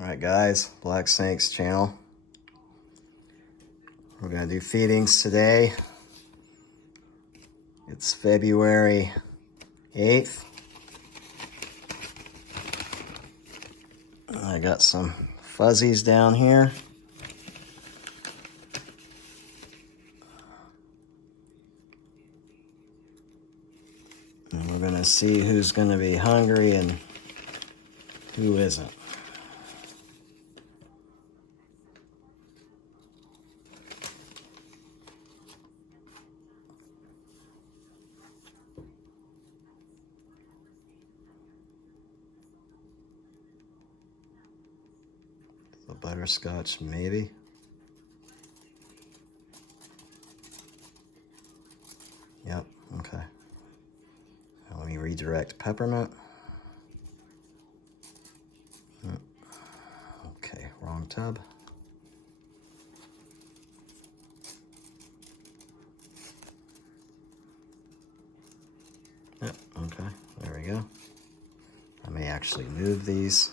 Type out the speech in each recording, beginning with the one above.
Alright guys, Black Snakes channel. We're going to do feedings today. It's February 8th. I got some fuzzies down here. And we're going to see who's going to be hungry and who isn't. The butterscotch, maybe. Yep, okay. Now let me redirect peppermint. Okay, wrong tub. Yep, okay, there we go. I may actually move these.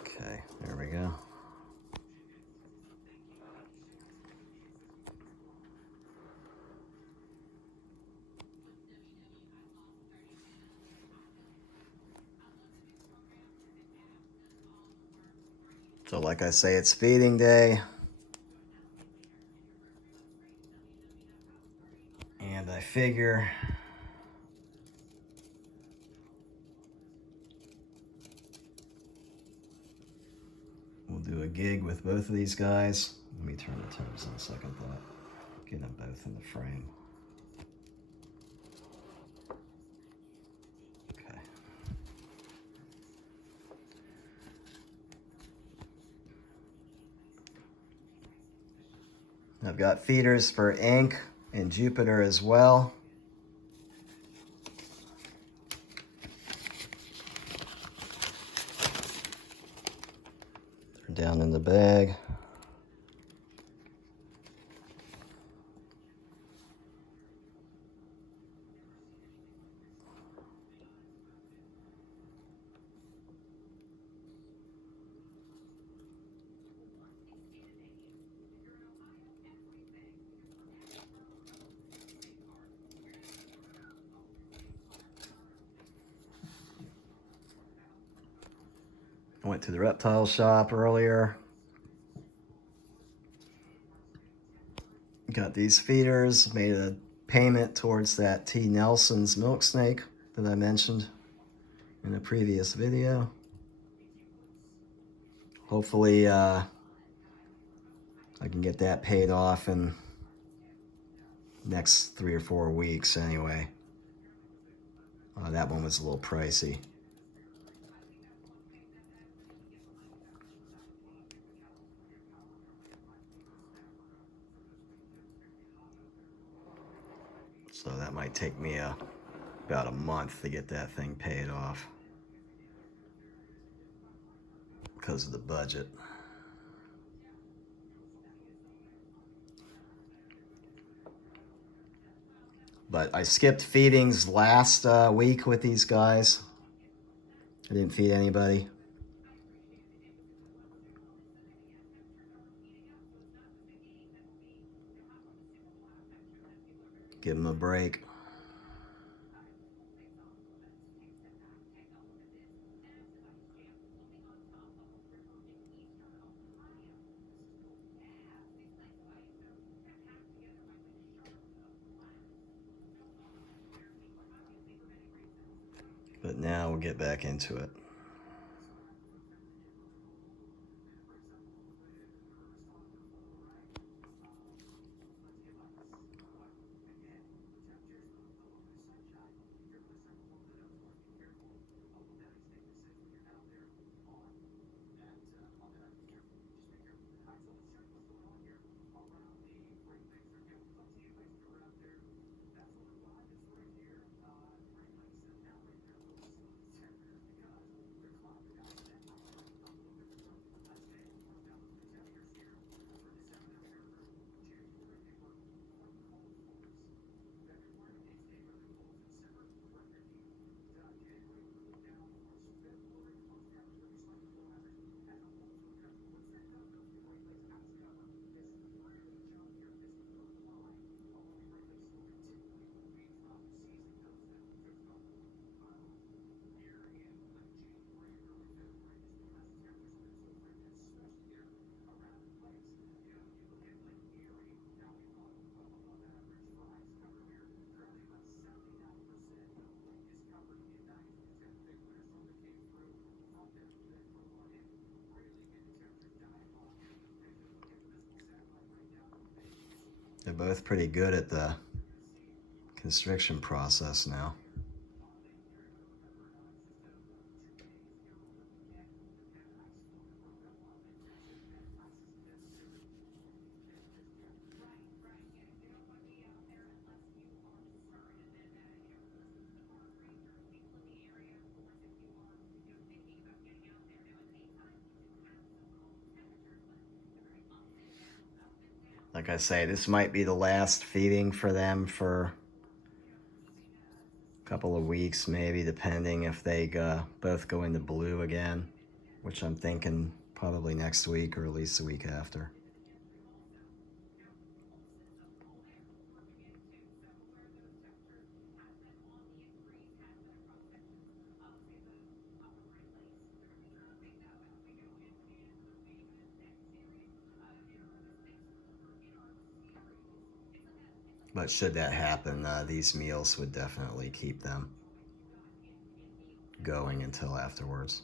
Okay, there we go. So like I say, it's feeding day. And I figure we'll do a gig with both of these guys. Let me turn the tubs in a second thought. Get them both in the frame. Okay. I've got feeders for Ink and Jupiter as well. They're down in the bag. I went to the reptile shop earlier. Got these feeders, made a payment towards that T. Nelson's milk snake that I mentioned in a previous video. Hopefully I can get that paid off in next 3 or 4 weeks anyway. That one was a little pricey. So that might take me about a month to get that thing paid off because of the budget. But I skipped feedings last week with these guys. I didn't feed anybody. Give them a break. But now we'll get back into it. both pretty good at the constriction process now. Like I say, this might be the last feeding for them for a couple of weeks, maybe, depending if they both go into blue again, which I'm thinking probably next week or at least the week after. But should that happen, these meals would definitely keep them going until afterwards.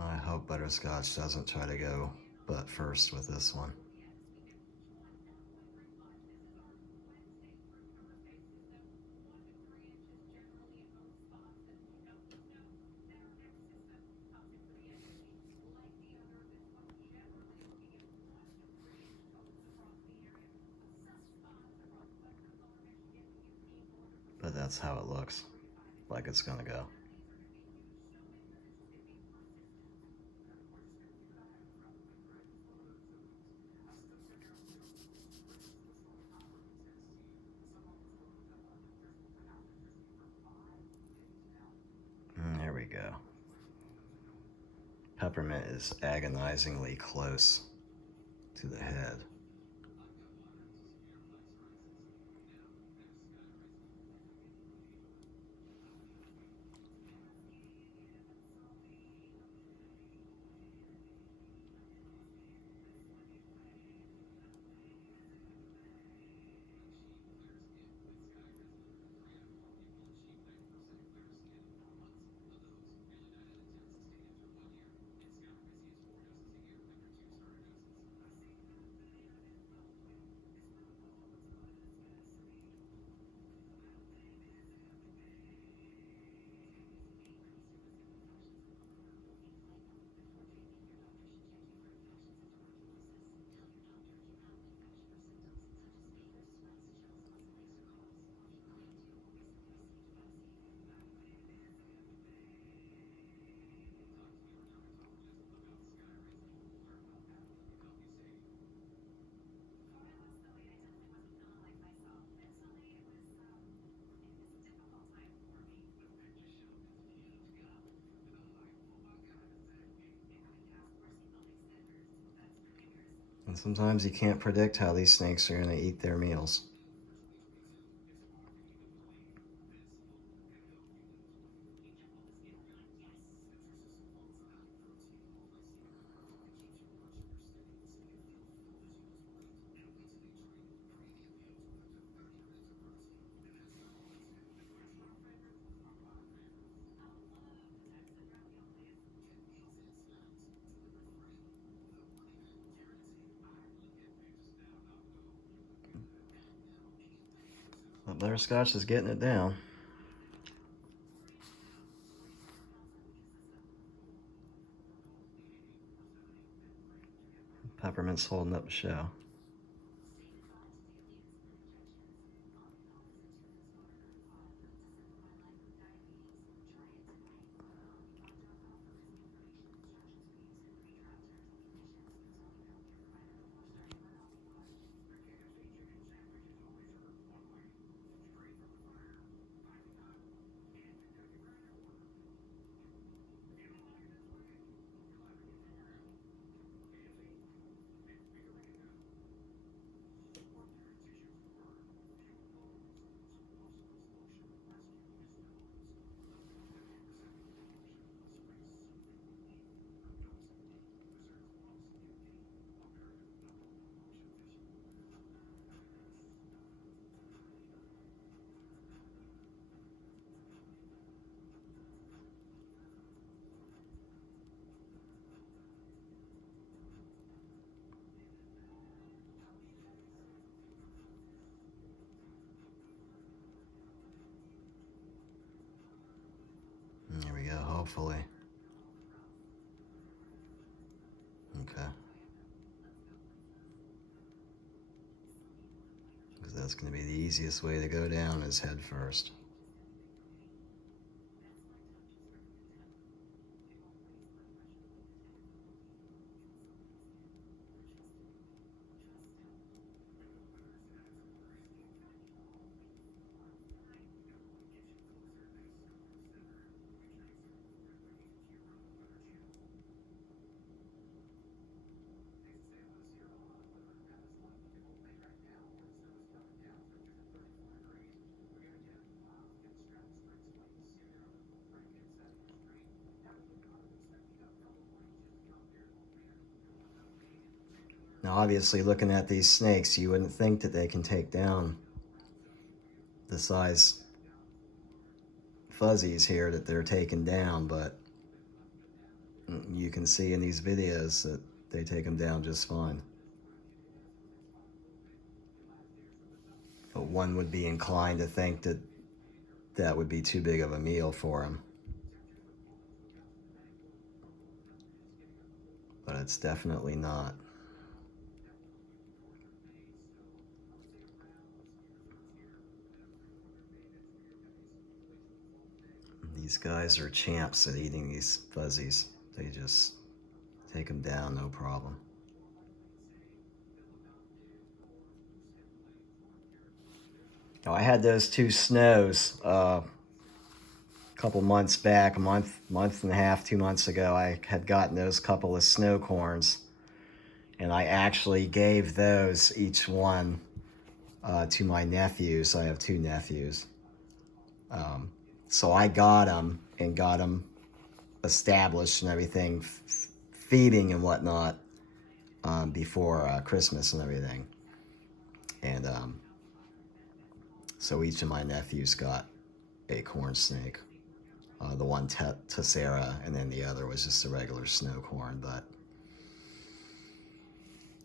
I hope Butterscotch doesn't try to go butt first with this one. But that's how it looks like it's gonna go. There we go. Peppermint is agonizingly close to the head. And sometimes you can't predict how these snakes are going to eat their meals. But Butterscotch is getting it down. Peppermint's holding up the show. hopefully. Okay. Because that's going to be the easiest way to go down is head first. Now, obviously, looking at these snakes, you wouldn't think that they can take down the size fuzzies here that they're taking down, but you can see in these videos that they take them down just fine. But one would be inclined to think that that would be too big of a meal for them. But it's definitely not. These guys are champs at eating these fuzzies. They just take them down, no problem. Now, I had those two snows a couple months back, a month and a half, 2 months ago. I had gotten those couple of snow corns, and I actually gave those, each one, to my nephews. I have 2 nephews. So I got them and got them established and everything, feeding and whatnot, before Christmas and everything. And so each of my nephews got a corn snake. The one Tessera, and then the other was just a regular snow corn. But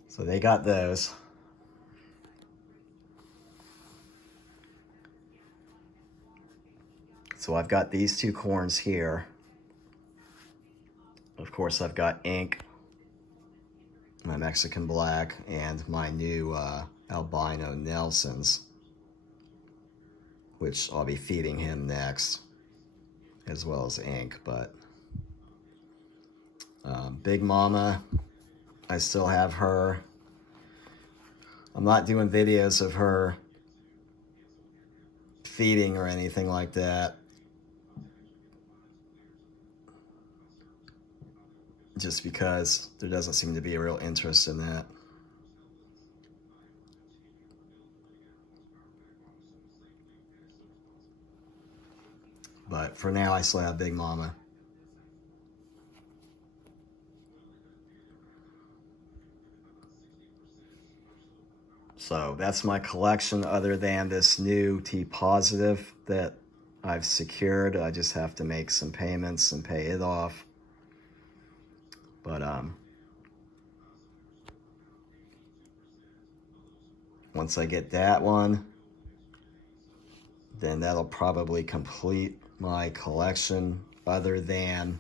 so they got those. So I've got these 2 corns here. Of course, I've got Ink, my Mexican black, and my new albino Nelsons, which I'll be feeding him next, as well as Ink. But Big Mama, I still have her. I'm not doing videos of her feeding or anything like that, just because there doesn't seem to be a real interest in that. But for now, I still have Big Mama. So that's my collection, other than this new T positive that I've secured. I just have to make some payments and pay it off. But once I get that one, then that'll probably complete my collection, other than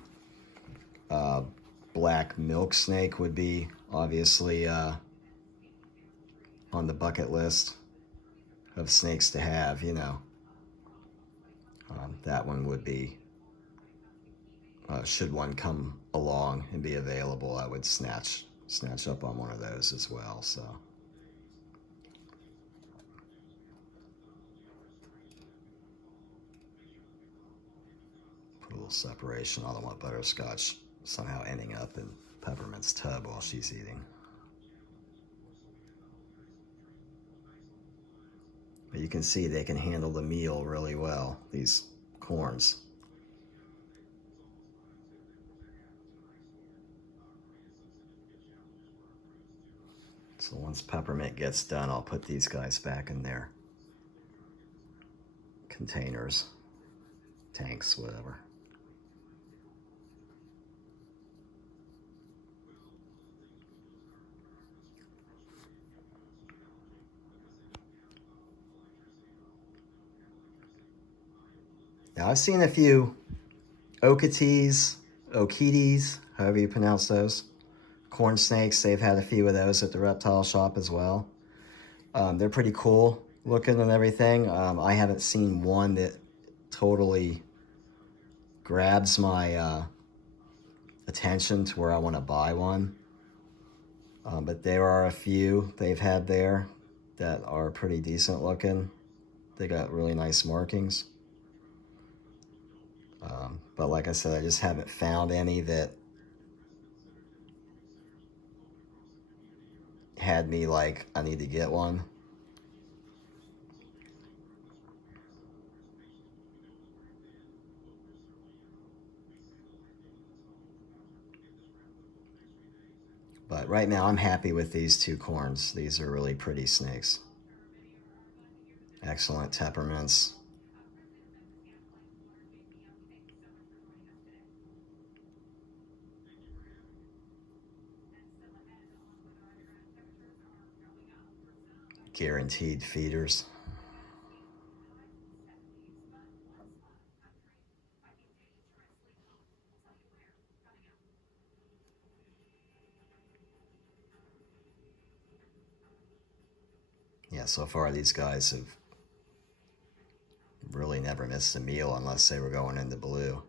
black milk snake would be obviously on the bucket list of snakes to have, you know. That one would be, should one come along and be available, I would snatch up on one of those as well. So put a little separation. I don't want Butterscotch somehow ending up in Peppermint's tub while she's eating. But you can see they can handle the meal really well, these corns. So once Peppermint gets done, I'll put these guys back in their containers, tanks, whatever. Now, I've seen a few Oketes, Oketes, however you pronounce those. Corn snakes, they've had a few of those at the reptile shop as well. They're pretty cool looking and everything. I haven't seen one that totally grabs my attention to where I want to buy one. But there are a few they've had there that are pretty decent looking. They got really nice markings. But like I said, I just haven't found any that had me like, I need to get one. But right now I'm happy with these two corns. These are really pretty snakes. Excellent temperaments. Guaranteed feeders. Yeah, so far these guys have really never missed a meal unless they were going into blue.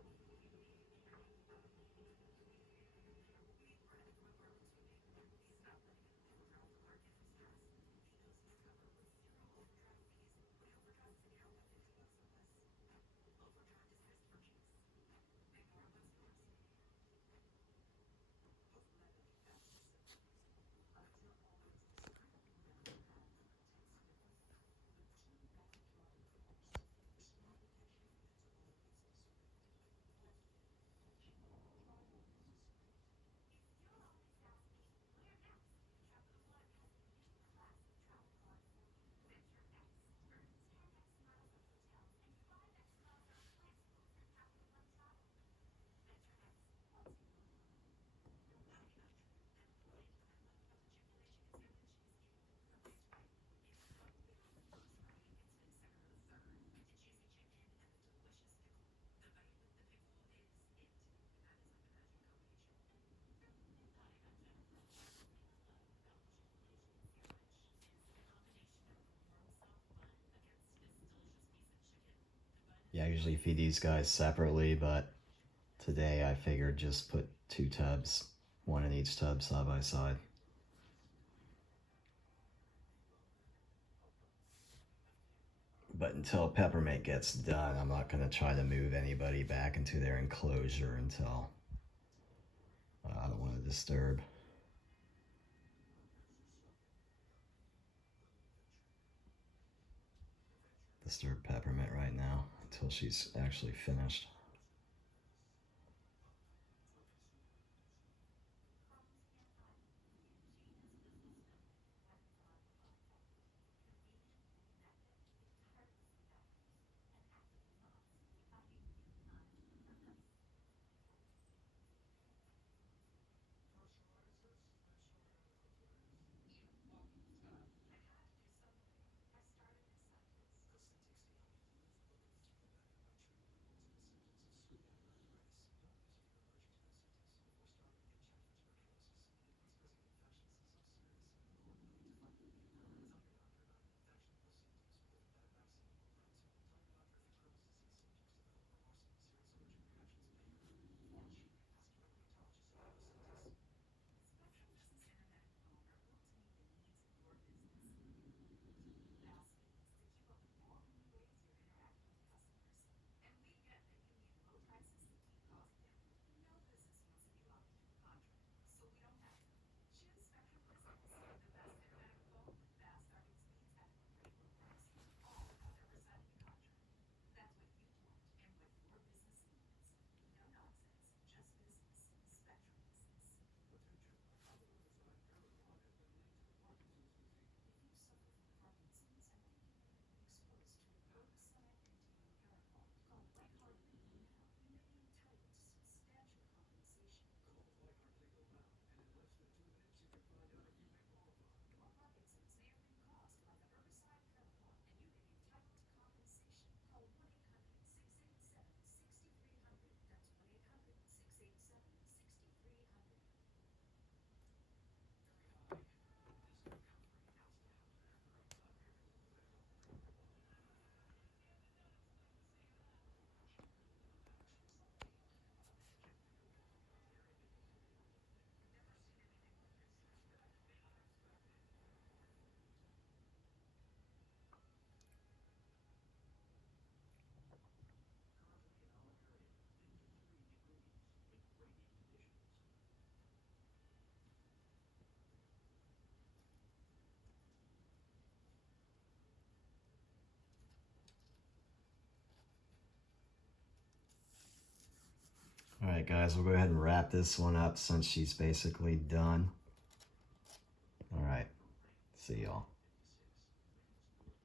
Yeah, I usually feed these guys separately, but today I figured just put 2 tubs, one in each tub side by side. But until peppermint gets done, I'm not going to try to move anybody back into their enclosure until I don't want to disturb peppermint right now until she's actually finished. All right, guys, we'll go ahead and wrap this one up since she's basically done. All right, see y'all.